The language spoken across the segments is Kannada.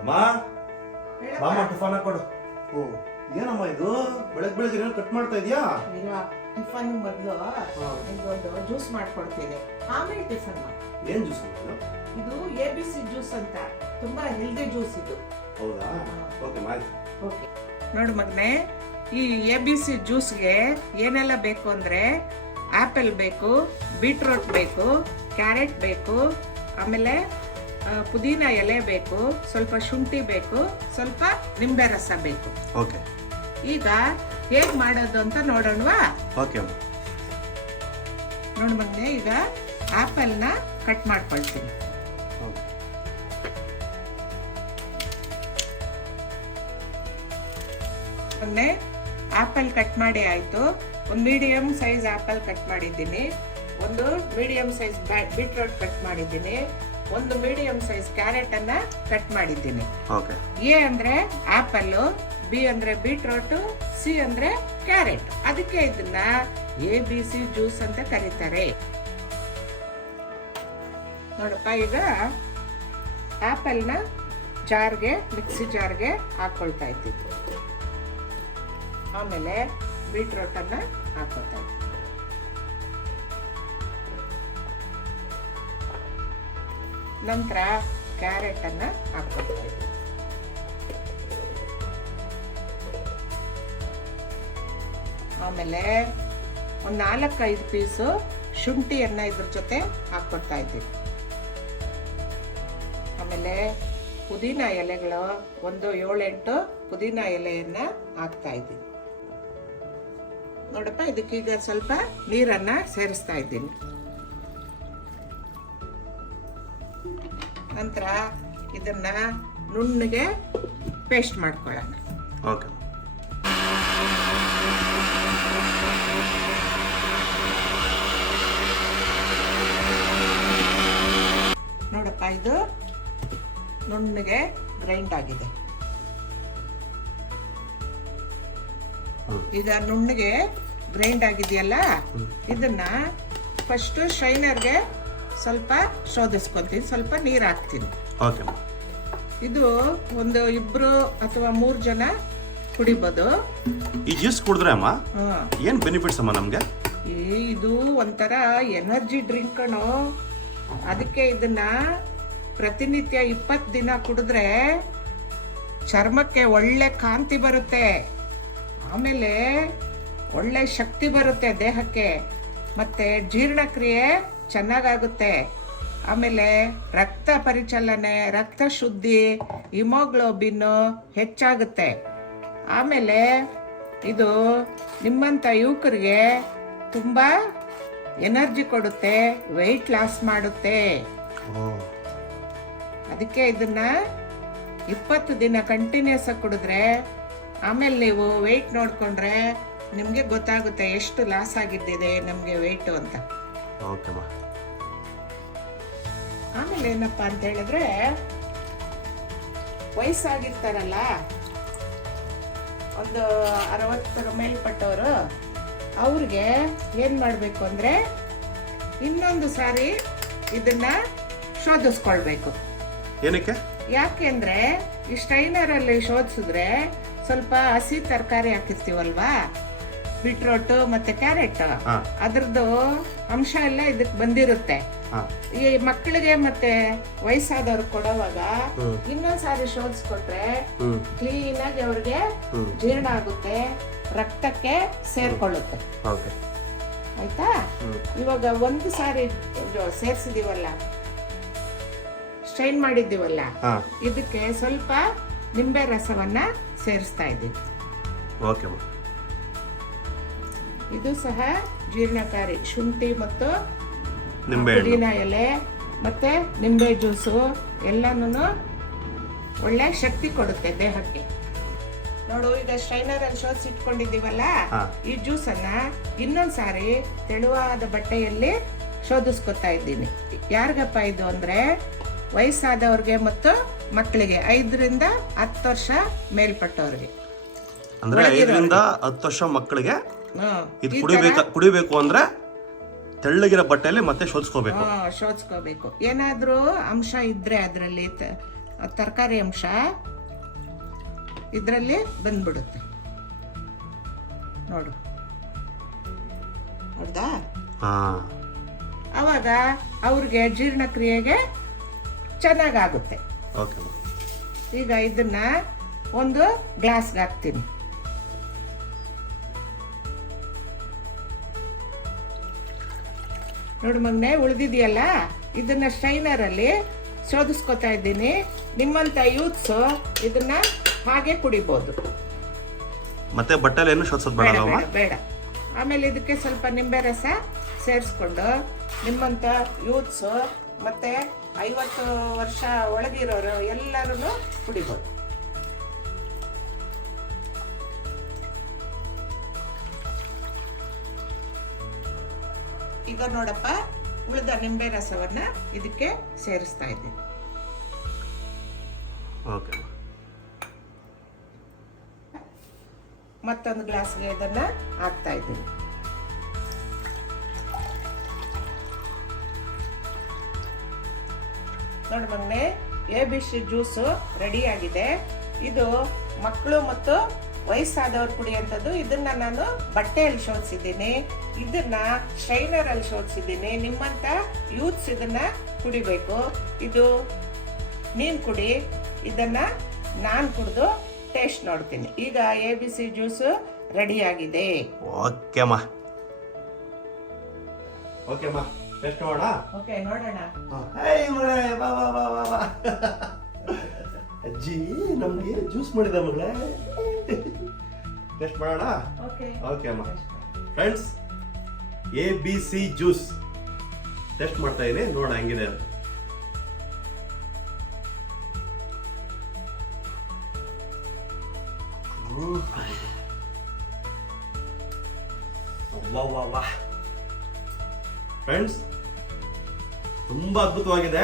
ಅಮ್ಮ ಬಾಮ ಟಿಫನ್ ಕೊಡು. ಓ ಏನಮ್ಮ ಇದು ಬೆಳಗ್ಗೆ ಬೆಳಗ್ಗೆ ಏನೋ ಕಟ್ ಮಾಡ್ತಾ ಇದೀಯಾ? ಈಗ ಟಿಫನ್ ಮೊದಲು ಒಂದು ಜ್ಯೂಸ್ ಮಾಡ್ಕೊಡ್ತೀನಿ, ಆಮೇಲೆ ಟಿಫನ್. ಏನ್ ಜ್ಯೂಸ್ ಇದು? ಇದು ABC ಜ್ಯೂಸ್ ಅಂತ, ತುಂಬಾ ಹೆಲ್ದಿ ಜ್ಯೂಸ್ ಇದು. ಹೌದಾ? ಓಕೆ ಆಯ್ತು. ಓಕೆ ನೋಡು ಮಗನೇ, ಈ ABC ಜ್ಯೂಸ್ಗೆ ಏನೆಲ್ಲ ಬೇಕು ಅಂದ್ರೆ ಆಪಲ್ ಬೇಕು, ಬೀಟ್ರೂಟ್ ಬೇಕು, ಕ್ಯಾರೆಟ್ ಬೇಕು, ಆಮೇಲೆ ಪುದೀನ ಎಲೆ ಬೇಕು, ಸ್ವಲ್ಪ ಶುಂಠಿ ಬೇಕು, ಸ್ವಲ್ಪ ನಿಂಬೆ ರಸ ಬೇಕು. ಓಕೆ, ಈಗ ಹೇಗ್ ಮಾಡೋದು ಅಂತ ನೋಡೋಣವಾ? ಓಕೆ ಅಮ್ಮ. ನೋಡು ಮಗನೇ, ಈಗ ಆಪಲ್ನ ಕಟ್ ಮಾಡ್ಕೊಳ್ತೀನಿ. ಮಗನೇ, ಆಪಲ್ ಕಟ್ ಮಾಡಿ ಆಯ್ತು. ಒಂದು ಮೀಡಿಯಂ ಸೈಜ್ ಆಪಲ್ ಕಟ್ ಮಾಡಿದ್ದೀನಿ, ಒಂದು ಮೀಡಿಯಂ ಸೈಜ್ ಬೀಟ್ರೂಟ್ ಕಟ್ ಮಾಡಿದ್ದೀನಿ, ಒಂದು ಮೀಡಿಯಂ ಸೈಜ್ ಕ್ಯಾರೆಟ್ ಅನ್ನ ಕಟ್ ಮಾಡಿದ್ದೀನಿ. ಓಕೆ, ಎ ಅಂದ್ರೆ ಆಪಲ್, ಬಿ ಅಂದ್ರೆ ಬೀಟ್ರೂಟ್, ಸಿ ಅಂದ್ರೆ ಕ್ಯಾರೆಟ್. ಅದಕ್ಕೆ ಇದನ್ನ ABC ಜ್ಯೂಸ್ ಅಂತ ಕರೀತಾರೆ. ನೋಡಪ್ಪ, ಈಗ ಆಪಲ್ನ ಜಾರ್ಗೆ, ಮಿಕ್ಸಿ ಜಾರ್ಗೆ ಹಾಕೊಳ್ತಾ ಇದ್ದೀನಿ. ಆಮೇಲೆ ಬೀಟ್ರೂಟ್ ಅನ್ನ ಹಾಕೊಳ್ತಾ ಇದ್ದೀನಿ. ನಂತರ ಕ್ಯಾರೆಟ್ ಅನ್ನ ಹಾಕೊಳ್ತಾ ಇದ್ದೀನಿ. ಆಮೇಲೆ ಒಂದು 4-5 ಪೀಸು ಶುಂಠಿಯನ್ನ ಇದ್ರ ಜೊತೆ ಹಾಕೊಳ್ತಾ ಇದ್ದೀನಿ. ಆಮೇಲೆ ಪುದೀನ ಎಲೆಗಳು ಒಂದು 7-8 ಪುದೀನ ಎಲೆಯನ್ನ ಹಾಕ್ತಾ ಇದ್ದೀನಿ. ನೋಡಪ್ಪ, ಇದಕ್ಕೀಗ ಸ್ವಲ್ಪ ನೀರನ್ನ ಸೇರಿಸ್ತಾ ಇದ್ದೀನಿ. ನಂತರ ಇದನ್ನ ನುಣ್ಣಗೆ ಪೇಸ್ಟ್ ಮಾಡ್ಕೊಳ್ಳೋಣ. ಓಕೆ, ನೋಡಪ್ಪ, ಇದು ನುಣ್ಣಗೆ ಗ್ರೈಂಡ್ ಆಗಿದೆ. ಈಗ ನುಣ್ಣಗೆ ಗ್ರೈಂಡ್ ಆಗಿದೆಯಲ್ಲ, ಇದನ್ನ ಫಸ್ಟ್ ಸ್ಟ್ರೈನರ್ಗೆ ಸ್ವಲ್ಪ ಶೋಧಿಸ್ಕೊತೀನಿ, ಸ್ವಲ್ಪ ನೀರು ಹಾಕ್ತೀನಿ. ಓಕೆ. ಇದು ಒಂದು 2 ಅಥವಾ 3 ಜನ ಕುಡಿಬೋದು. ಈ ಜ್ಯೂಸ್ ಕುಡಿದ್ರೆ ಅಮ್ಮ ಏನ್ ಬೆನಿಫಿಟ್ಸ್ ಅಮ್ಮ ನಮ್ಗೆ? ಇದು ಒಂಥರ ಎನರ್ಜಿ ಡ್ರಿಂಕ್ ಕಣೋ. ಅದಕ್ಕೆ ಇದನ್ನ ಪ್ರತಿನಿತ್ಯ 20 ದಿನ ಕುಡಿದ್ರೆ ಚರ್ಮಕ್ಕೆ ಒಳ್ಳೆ ಕಾಂತಿ ಬರುತ್ತೆ, ಆಮೇಲೆ ಒಳ್ಳೆ ಶಕ್ತಿ ಬರುತ್ತೆ ದೇಹಕ್ಕೆ, ಮತ್ತೆ ಜೀರ್ಣಕ್ರಿಯೆ ಚೆನ್ನಾಗಾಗುತ್ತೆ, ಆಮೇಲೆ ರಕ್ತ ಪರಿಚಲನೆ, ರಕ್ತ ಶುದ್ಧಿ, ಹಿಮೋಗ್ಲೋಬಿನ್ ಹೆಚ್ಚಾಗುತ್ತೆ. ಆಮೇಲೆ ಇದು ನಿಮ್ಮಂಥ ಯುವಕರಿಗೆ ತುಂಬ ಎನರ್ಜಿ ಕೊಡುತ್ತೆ, ವೆಯ್ಟ್ ಲಾಸ್ ಮಾಡುತ್ತೆ. ಅದಕ್ಕೆ ಇದನ್ನ 20 ದಿನ ಕಂಟಿನ್ಯೂಸ್ ಆಗಿ ಕುಡಿದ್ರೆ ಆಮೇಲೆ ನೀವು ವೆಯ್ಟ್ ನೋಡ್ಕೊಂಡ್ರೆ ನಿಮಗೆ ಗೊತ್ತಾಗುತ್ತೆ ಎಷ್ಟು ಲಾಸ್ ಆಗಿದ್ದಿದೆ ನಮಗೆ ವೆಯ್ಟು ಅಂತ. ಆಮೇಲೆ ಏನಪ್ಪ ಅಂತ ಹೇಳಿದ್ರೆ, ವಯಸ್ಸಾಗಿರ್ತಾರಲ್ಲ, ಒಂದು 60 ಮೇಲ್ಪಟ್ಟವರು, ಅವ್ರಿಗೆ ಏನು ಮಾಡಬೇಕು ಅಂದರೆ ಇನ್ನೊಂದು ಸಾರಿ ಇದನ್ನ ಶೋಧಿಸ್ಕೊಳ್ಬೇಕು. ಏನಕ್ಕೆ? ಯಾಕೆಂದ್ರೆ ಈ ಸ್ಟ್ರೈನರಲ್ಲಿ ಶೋಧಿಸಿದ್ರೆ ಸ್ವಲ್ಪ ಹಸಿ ತರಕಾರಿ ಹಾಕಿರ್ತೀವಲ್ವಾ, ಬೀಟ್ರೋಟ್ ಮತ್ತೆ ಕ್ಯಾರೆಟ್, ಅದ್ರದ್ದು ಅಂಶ ಎಲ್ಲ ಇದಕ್ಕೆ ಬಂದಿರುತ್ತೆ. ಈ ಮಕ್ಕಳಿಗೆ ಮತ್ತೆ ವಯಸ್ಸಾದವ್ರು ಕೊಡುವಾಗ ಇನ್ನೊಂದ್ಸಾರಿ ಶೋಧಿಸ್ಕೊಟ್ರೆ ಕ್ಲೀನ್ ಆಗಿ ಅವ್ರಿಗೆ ಜೀರ್ಣ ಆಗುತ್ತೆ, ರಕ್ತಕ್ಕೆ ಸೇರ್ಕೊಳ್ಳುತ್ತೆ. ಆಯ್ತಾ? ಇವಾಗ ಒಂದು ಸಾರಿ ಸೇರ್ಸಿದೀವಲ್ಲ, ಸ್ಟ್ರೈನ್ ಮಾಡಿದ್ದೀವಲ್ಲ, ಇದಕ್ಕೆ ಸ್ವಲ್ಪ ನಿಂಬೆ ರಸವನ್ನ ಸೇರಿಸ್ತಾ ಇದ್ದೀನಿ. ಇದು ಸಹ ಜೀರ್ಣಕಾರಿ. ಶುಂಠಿ ಮತ್ತು ಪುದೀನ ಎಲೆ ಮತ್ತೆ ನಿಂಬೆ ಜ್ಯೂಸು ಎಲ್ಲಾನು ಒಳ್ಳೆ ಶಕ್ತಿ ಕೊಡುತ್ತೆ ದೇಹಕ್ಕೆ. ನೋಡು, ಈಗ ಸ್ಟ್ರೈನರ್ ಅಲ್ಲಿ ಶೋಧಿಸಿ ಇಟ್ಕೊಂಡಿದ್ದೀವಲ್ಲ, ಈ ಜ್ಯೂಸ್ ಅನ್ನ ಇನ್ನೊಂದ್ಸಾರಿ ತೆಳುವಾದ ಬಟ್ಟೆಯಲ್ಲಿ ಶೋಧಿಸ್ಕೊತಾ ಇದ್ದೀನಿ. ಯಾರಿಗಪ್ಪ ಇದು ಅಂದ್ರೆ ವಯಸ್ಸಾದವ್ರಿಗೆ ಮತ್ತು ಮಕ್ಕಳಿಗೆ, 5ರಿಂದ 10 ವರ್ಷ ಮೇಲ್ಪಟ್ಟವ್ರಿಗೆ. ಅಂದ್ರೆ 5ರಿಂದ 10 ವರ್ಷ ಮಕ್ಕಳಿಗೆ ಇದು ಕುಡಿಬೇಕು ಅಂದ್ರೆ ತೆಳ್ಳಗಿರೋ ಬಟ್ಟೆಯಲ್ಲಿ ಮತ್ತೆ ಶೋಧಿಸ್ಕೋಬೇಕು. ಏನಾದ್ರೂ ಅಂಶ ಇದ್ರೆ ಅದರಲ್ಲಿ ತರಕಾರಿ ಅಂಶ ಇದರಲ್ಲಿ ಬಂದ್ಬಿಡುತ್ತೆ ನೋಡು. ಹೌದಾ? ಅವಾಗ ಅವ್ರಿಗೆ ಜೀರ್ಣಕ್ರಿಯೆಗೆ ಚೆನ್ನಾಗಾಗುತ್ತೆ. ಈಗ ಇದನ್ನ ಒಂದು ಗ್ಲಾಸ್ಗೆ ಹಾಕ್ತೀನಿ. ನೋಡು ಮಗನೆ, ಉಳಿದಿದೆಯಲ್ಲ ಇದನ್ನ ಸ್ಟ್ರೈನರಲ್ಲಿ ಶೋಧಿಸ್ಕೊತಾ ಇದ್ದೀನಿ. ನಿಮ್ಮಂತ ಯೂತ್ಸು ಇದನ್ನ ಹಾಗೆ ಕುಡಿಬೋದು. ಮತ್ತೆ ಬಟ್ಟೆಲಿ ಏನು ಶೋಧಿಸೋದು ಬೇಡ ಬೇಡ. ಆಮೇಲೆ ಇದಕ್ಕೆ ಸ್ವಲ್ಪ ನಿಂಬೆ ರಸ ಸೇರಿಸ್ಕೊಂಡು ನಿಮ್ಮಂತ ಯೂತ್ಸು ಮತ್ತೆ 50 ವರ್ಷ ಒಳಗಿರೋರು ಎಲ್ಲರೂ ಕುಡಿಬೋದು. ಈಗ ನೋಡಪ್ಪ, ಉಳಿದ ನಿಂಬೆ ರಸವನ್ನ ಇದಕ್ಕೆ ಸೇರಿಸ್ತಾ ಇದ್ದೀನಿ. ಮತ್ತೊಂದು ಗ್ಲಾಸ್ಗೆ ಇದನ್ನ ಹಾಕ್ತಾ ಇದ್ದೀನಿ. ನೋಡಿ ಮಗನೆ, ABC ಜ್ಯೂಸು ರೆಡಿ ಆಗಿದೆ. ಇದು ಮಕ್ಕಳು ಮತ್ತು ವಯಸ್ಸಾದವ್ರು ಕುಡಿಯುವಂಥದ್ದು. ಇದನ್ನ ನಾನು ಬಟ್ಟೆಯಲ್ಲಿ ಶೋಧಿಸಿದ್ದೀನಿ, ಇದನ್ನ ಸ್ಟ್ರೈನರಲ್ಲಿ ಶೋಧಿಸಿದ್ದೀನಿ. ನಿಮ್ಮಂತ ಯೂತ್ಸ್ ಇದನ್ನ ಕುಡಿಬೇಕು. ಇದು ನೀನು ಕುಡಿ, ಇದನ್ನ ನಾನು ಕುಡಿದು ಟೇಸ್ಟ್ ನೋಡ್ತೀನಿ. ಈಗ ABC ಜ್ಯೂಸು ರೆಡಿ ಆಗಿದೆ. ಓಕೆಮ್ಮ, ಟೇಸ್ಟ್ ಮಾಡೋಣ. ಓಕೆ, ನೋಡೋಣ. ಅಜ್ಜಿ ನಮ್ಗೆ ಜ್ಯೂಸ್ ಮಾಡಿದ ಮಗಳೇ, ಟೇಸ್ಟ್ ಮಾಡೋಣ. ಓಕೆ ಅಮ್ಮ. ಫ್ರೆಂಡ್ಸ್, ABC ಜ್ಯೂಸ್ ಟೆಸ್ಟ್ ಮಾಡ್ತಾ ಇದೀನಿ, ನೋಡೋಣ ಹೆಂಗಿದೆ ಅಂತ. ಫ್ರೆಂಡ್ಸ್, ತುಂಬಾ ಅದ್ಭುತವಾಗಿದೆ.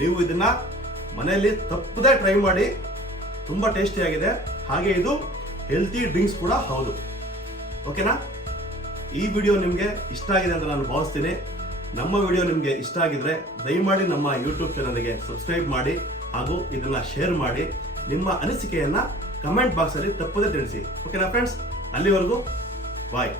ನೀವು ಇದನ್ನ ಮನೆಯಲ್ಲಿ ತಪ್ಪದೆ ಟ್ರೈ ಮಾಡಿ. ತುಂಬಾ ಟೇಸ್ಟಿ ಆಗಿದೆ. ಹಾಗೆ ಇದು ಹೆಲ್ತಿ ಡ್ರಿಂಕ್ಸ್ ಕೂಡ ಹೌದು. ಓಕೆನಾ? ಈ ವಿಡಿಯೋ ನಿಮಗೆ ಇಷ್ಟ ಆಗಿದೆ ಅಂತ ನಾನು ಭಾವಿಸ್ತೀನಿ. ನಮ್ಮ ವಿಡಿಯೋ ನಿಮಗೆ ಇಷ್ಟ ಆಗಿದ್ರೆ ದಯಮಾಡಿ ನಮ್ಮ ಯೂಟ್ಯೂಬ್ ಚಾನಲ್ಗೆ ಸಬ್ಸ್ಕ್ರೈಬ್ ಮಾಡಿ ಹಾಗೂ ಇದನ್ನ ಶೇರ್ ಮಾಡಿ. ನಿಮ್ಮ ಅನಿಸಿಕೆಯನ್ನ ಕಮೆಂಟ್ ಬಾಕ್ಸ್ ಅಲ್ಲಿ ತಪ್ಪದೆ ತಿಳಿಸಿ. ಓಕೆನಾ ಫ್ರೆಂಡ್ಸ್? ಅಲ್ಲಿವರೆಗೂ ಬಾಯ್.